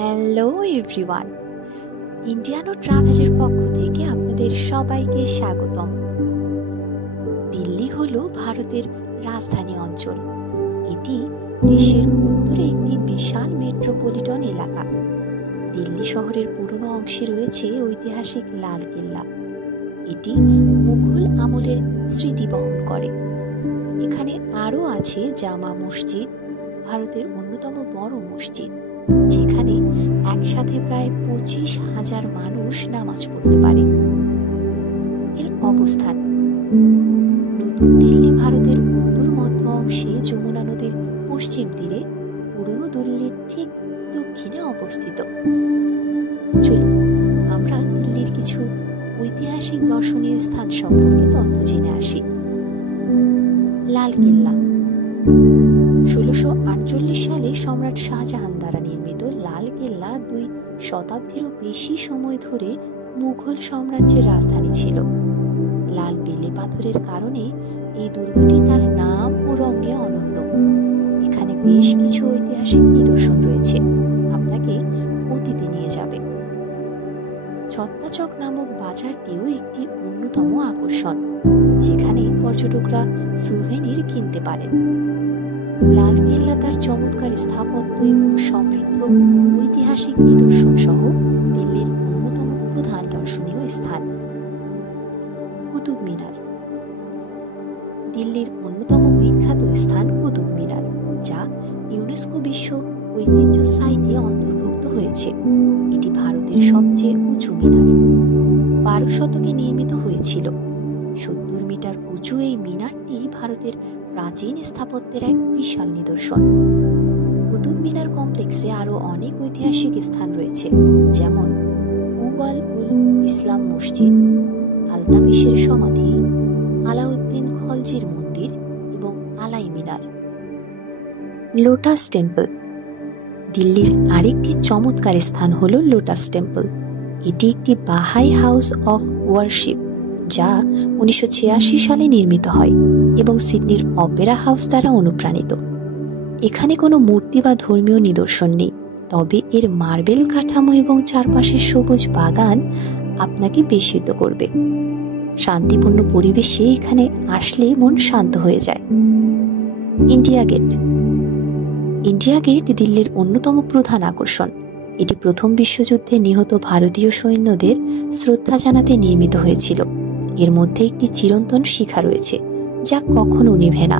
Hello everyone, ইন্ডিয়ানো ট্রাভেলের পক্ষ থেকে আপনাদের সবাইকে স্বাগতম। দিল্লি হলো ভারতের রাজধানী অঞ্চল। এটি দেশের উত্তরে একটি বিশাল মেট্রোপলিটন এলাকা। দিল্লি শহরের পুরনো অংশে রয়েছে ঐতিহাসিক লাল কেল্লা। এটি মুঘল আমলের স্মৃতি বহন করে। এখানে আরও আছে জামা মসজিদ, ভারতের অন্যতম বড় মসজিদ, যেখানে একসাথে প্রায় 25,000 মানুষ নামাজ পড়তে পারে। এর অবস্থান: নতুন দিল্লি ভারতের উত্তর মধ্য অংশে যমুনা নদীর পশ্চিম তীরে পুরনো দিল্লির ঠিক দক্ষিণে অবস্থিত। চলুন আমরা দিল্লির কিছু ঐতিহাসিক দর্শনীয় স্থান সম্পর্কে তথ্য জেনে আসি। লাল কেল্লা 1648 সালে সম্রাট শাহজাহান দ্বারা নির্মিত লাল কেল্লা 2 শতাব্দীরও বেশি সময় ধরে মুঘল সাম্রাজ্যের রাজধানী ছিল। লাল বেলে পাথরের কারণে এই দুর্গটি তার নাম ও রঙে অনন্য। এখানে বেশ কিছু ঐতিহাসিক নিদর্শন রয়েছে, আপনাকে অতীতে নিয়ে যাবে। ছত্তা চক নামক বাজারটিও একটি অন্যতম আকর্ষণ, যেখানে পর্যটকরা সুভেনির কিনতে পারেন। লাল কেল্লা তার চমৎকার স্থাপত্য এবং সমৃদ্ধ ঐতিহাসিক নিদর্শন সহ দিল্লির অন্যতম প্রধান দর্শনীয় স্থান। কুতুব মিনার দিল্লির অন্যতম বিখ্যাত স্থান কুতুব মিনার, যা ইউনেস্কো বিশ্ব ঐতিহ্য সাইটে অন্তর্ভুক্ত হয়েছে। এটি ভারতের সবচেয়ে উঁচু মিনার। 12 শতকে নির্মিত হয়েছিল। 70 মিটার উঁচু এই মিনারটি ভারতের প্রাচীন স্থাপত্যের এক বিশাল নিদর্শন। কুতুব মিনার কমপ্লেক্সে আরও অনেক ঐতিহাসিক স্থান রয়েছে, যেমন কুওয়াল উল ইসলাম মসজিদ, আলতামিশের সমাধি, আলাউদ্দিন খলজির মন্দির এবং আলাই মিনার। লোটাস টেম্পল দিল্লির আরেকটি চমৎকার স্থান হল লোটাস টেম্পল। এটি একটি বাহাই হাউস অফ ওয়ারশিপ, যা 1986 সালে নির্মিত হয় এবং সিডনির অপেরা হাউস দ্বারা অনুপ্রাণিত। এখানে কোনো মূর্তি বা ধর্মীয় নিদর্শন নেই, তবে এর মার্বেল কাঠামো এবং চারপাশের সবুজ বাগান আপনাকে বিস্মিত করবে। শান্তিপূর্ণ পরিবেশে এখানে আসলে মন শান্ত হয়ে যায়। ইন্ডিয়া গেট দিল্লির অন্যতম প্রধান আকর্ষণ। এটি প্রথম বিশ্বযুদ্ধে নিহত ভারতীয় সৈন্যদের শ্রদ্ধা জানাতে নির্মিত হয়েছিল। এর মধ্যে একটি চিরন্তন শিখা রয়েছে, যা কখনো নিভে না।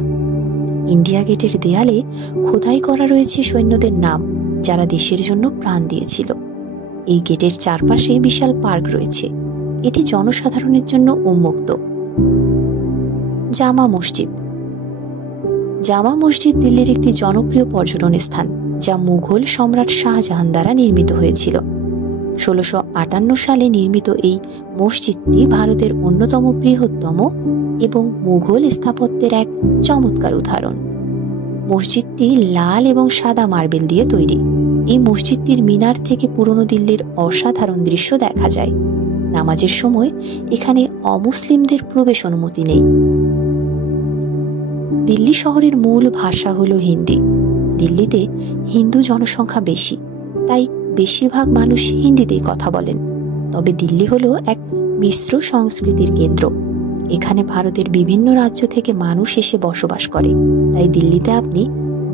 ইন্ডিয়া গেটের দেয়ালে খোদাই করা রয়েছে সৈন্যদের নাম, যারা দেশের জন্য প্রাণ দিয়েছিল। এই গেটের চারপাশে বিশাল পার্ক রয়েছে। এটি জনসাধারণের জন্য উন্মুক্ত। জামা মসজিদ দিল্লির একটি জনপ্রিয় পর্যটন স্থান, যা মুঘল সম্রাট শাহজাহান দ্বারা নির্মিত হয়েছিল। 1658 সালে নির্মিত এই মসজিদটি ভারতের অন্যতম বৃহত্তম এবং মুঘল স্থাপত্যের এক চমৎকার উদাহরণ। মসজিদটি লাল এবং সাদা মার্বেল দিয়ে তৈরি। এই মসজিদটির মিনার থেকে পুরনো দিল্লির অসাধারণ দৃশ্য দেখা যায়। নামাজের সময় এখানে অমুসলিমদের প্রবেশ অনুমতি নেই। দিল্লি শহরের মূল ভাষা হল হিন্দি। দিল্লিতে হিন্দু জনসংখ্যা বেশি, তাই বেশিরভাগ মানুষ হিন্দিতেই কথা বলেন। তবে দিল্লি হলো এক মিশ্র সংস্কৃতির কেন্দ্র। এখানে ভারতের বিভিন্ন রাজ্য থেকে মানুষ এসে বসবাস করে, তাই দিল্লিতে আপনি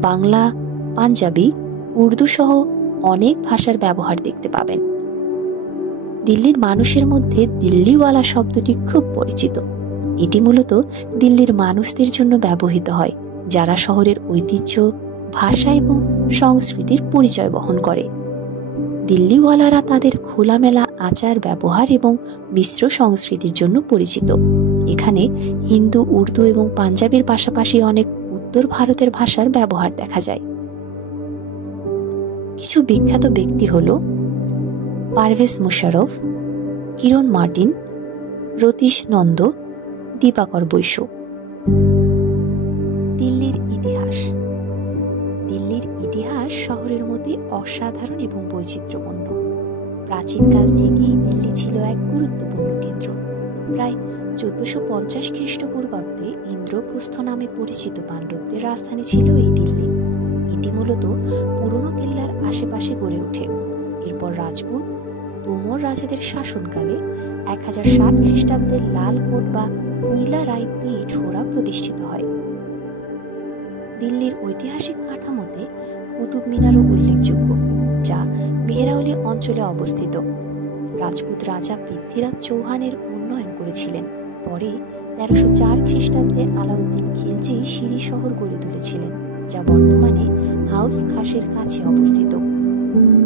বাংলা, পাঞ্জাবি, উর্দু সহ অনেক ভাষার ব্যবহার দেখতে পাবেন। দিল্লির মানুষের মধ্যে দিল্লিওয়ালা শব্দটি খুব পরিচিত। এটি মূলত দিল্লির মানুষদের জন্য ব্যবহৃত হয়, যারা শহরের ঐতিহ্য, ভাষা এবং সংস্কৃতির পরিচয় বহন করে। দিল্লিওয়ালারা তাদের খোলামেলা আচার ব্যবহার এবং মিশ্র সংস্কৃতির জন্য পরিচিত। এখানে হিন্দু, উর্দু এবং পাঞ্জাবির পাশাপাশি অনেক উত্তর ভারতের ভাষার ব্যবহার দেখা যায়। কিছু বিখ্যাত ব্যক্তি হল পারভেজ মুশারফ, কিরণ মার্টিন, রতীশ নন্দ, দীপাকর বৈশ্য। দিল্লির ইতিহাস শহরের মধ্যে অসাধারণ এবং বৈচিত্র্যপূর্ণ। প্রাচীনকাল থেকেই দিল্লি ছিল এক গুরুত্বপূর্ণ কেন্দ্র। প্রায় 1450 খ্রিস্টপূর্বাব্দে ইন্দ্রপ্রস্থ নামে পরিচিত পাণ্ডবদের রাজধানী ছিল এই দিল্লি। এটি মূলত পুরনো কেল্লার আশেপাশে গড়ে ওঠে। এরপর রাজপুত তোমর রাজাদের শাসনকালে 1060 খ্রিস্টাব্দে লালকোট বা কুইলা রাই পীঠ হোরা প্রতিষ্ঠিত হয়। দিল্লির ঐতিহাসিক কাঠামোতে কুতুব মিনারও উল্লেখযোগ্য, যা মেহরাওলি অঞ্চলে অবস্থিত। রাজপুত রাজা পৃথ্বীরাজ চৌহানের উন্নয়ন করেছিলেন। পরে 1304 খ্রিস্টাব্দে আলাউদ্দিন খিলজি সিরি শহর গড়ে তুলেছিলেন, যা বর্তমানে হাউস খাসের কাছে অবস্থিত।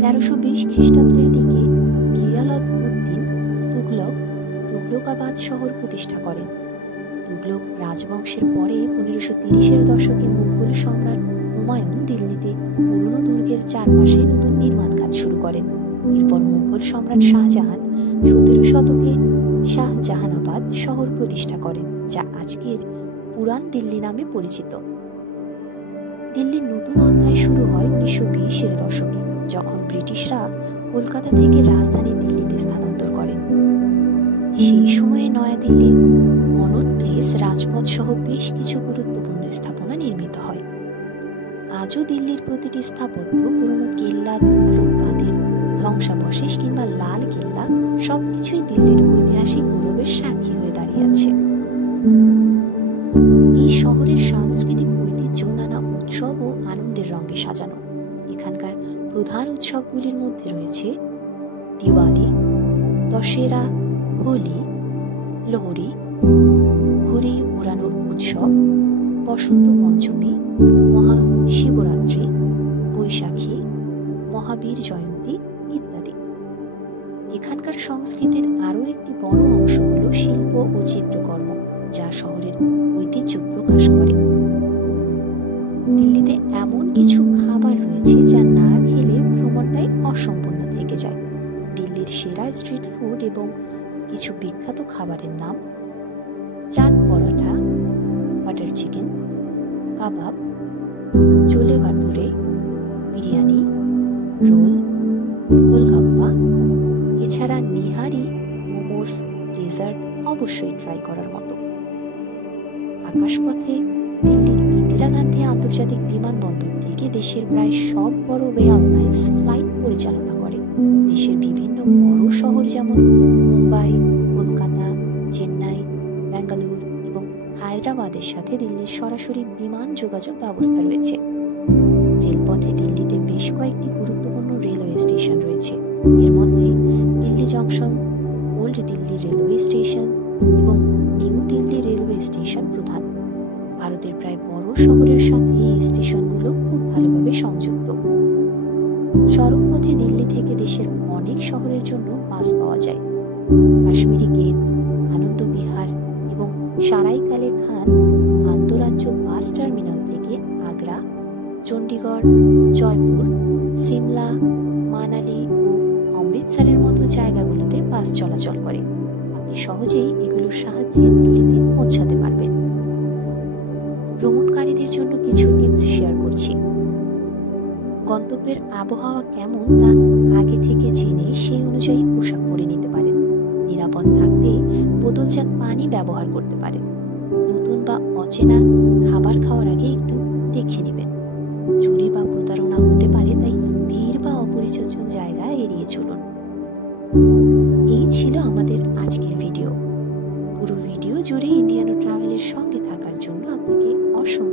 1320 খ্রিস্টাব্দের দিকে গিয়ালদ উদ্দিন তুগলকাবাদ শহর প্রতিষ্ঠা করেন। তুগলক রাজবংশের পরে 1530-এর দশকে মুঘল সম্রাট হুমায়ুন দিল্লিতে পুরনো দুর্গের চারপাশে নতুন নির্মাণ কাজ শুরু করেন। এরপর মুঘল সম্রাট শাহজাহান 17 শতকে শাহজাহানাবাদ শহর প্রতিষ্ঠা করেন, যা আজকের পুরান দিল্লি নামে পরিচিত। দিল্লির নতুন অধ্যায় শুরু হয় 1920-এর দশকে, যখন ব্রিটিশরা কলকাতা থেকে রাজধানী দিল্লিতে স্থানান্তর করেন। সেই সময়ে নয়াদিল্লির কনট প্লেস, রাজপথ সহ বেশ কিছু গুরুত্বপূর্ণ স্থাপনা নির্মিত হয়। আজও দিল্লির প্রতিটি স্থাপত্য, পুরনো কেল্লা, তুগলকবাদের ধ্বংসাবশেষ কিংবা লাল কেল্লা, সবকিছুই দিল্লির ঐতিহাসিক গৌরবের সাক্ষী হয়ে দাঁড়িয়ে আছে। এই শহরের সাংস্কৃতিক ঐতিহ্য নানা উৎসব ও আনন্দের রঙে সাজানো। এখানকার প্রধান উৎসবগুলির মধ্যে রয়েছে দিওয়ালি, দশেরা, হোলি, লোহরি, ঘুড়ি ওড়ানোর উৎসব, বসন্ত পঞ্চমী, মহাশিবরাত্রি, বৈশাখী, মহাবীর জয়ন্তী ইত্যাদি। এখানকার সংস্কৃতির আরও একটি বড় অংশ হল শিল্প ও চিত্রকর্ম, যা শহরের ঐতিহ্য প্রকাশ করে। দিল্লিতে এমন কিছু খাবার রয়েছে যা না খেলে ভ্রমণটাই অসম্পূর্ণ থেকে যায়। দিল্লির সেরা স্ট্রিট ফুড এবং কিছু বিখ্যাত খাবারের নাম: চাট পরোটা, বাটার চিকেন, কাবাব, চোলে ভাতুরে, বিরিয়ানি, রোল, গোলগাপ্পা। এছাড়া নিহারি, মোমোস, ডেজার্ট অবশ্যই ট্রাই করার মতো। আকাশপথে দিল্লির ইন্দিরা গান্ধী আন্তর্জাতিক বিমানবন্দর থেকে দেশের প্রায় সব বড় এয়ারলাইন্স ফ্লাইট পরিচালনা করে। দেশের বিভিন্ন বড় শহর যেমন মুম্বাই, কলকাতা, চেন্নাই, বেঙ্গালুরু এবং হায়দ্রাবাদের সাথে দিল্লির সরাসরি বিমান যোগাযোগ ব্যবস্থা রয়েছে। রেলপথে দিল্লিতে বেশ কয়েকটি গুরুত্বপূর্ণ রেলওয়ে স্টেশন রয়েছে। এর মধ্যে Delhi junction, old Delhi railway station এবং নিউ দিল্লি রেলওয়ে স্টেশন প্রধান। ভারতের প্রায় বড় শহরের সাথে এই স্টেশনগুলো খুব ভালোভাবে সংযুক্ত। সড়কপথে দিল্লি থেকে দেশের অনেক শহরের জন্য বাস পাওয়া যায়। কাশ্মীরি গেট, আনন্দ বিহার এবং সারাই কালে খান আন্তঃরাজ্য বাস টার্মিনাল থেকে আগ্রা, চণ্ডীগড়, জয়পুর, সিমলা, মানালি ও অমৃতসরের মতো জায়গাগুলোতে বাস চলাচল করে। আপনি সহজেই এগুলোর সাহায্যে দিল্লিতে পৌঁছাতে পারবেন। ভ্রমণকারীদের জন্য কিছু টিপস শেয়ার করছি। গন্তব্যের আবহাওয়া কেমন তা আগে থেকে জেনে সেই অনুযায়ী পোশাক পরে নিতে পারেন। নিরাপদ থাকতে বোতলজাত পানি ব্যবহার করতে পারেন। নতুন বা অচেনা খাবার খাওয়ার আগে একটু দেখে নেবেন। চুরি বা প্রতারণা হতে পারে, তাই ভিড় বা অপরিচিত জায়গা এড়িয়ে চলুন। এই ছিল আমাদের আজকের ভিডিও। পুরো ভিডিও জুড়ে ইন্ডিয়ানো ট্রাভেলের সঙ্গে থাকার জন্য আপনাকে অসংখ্য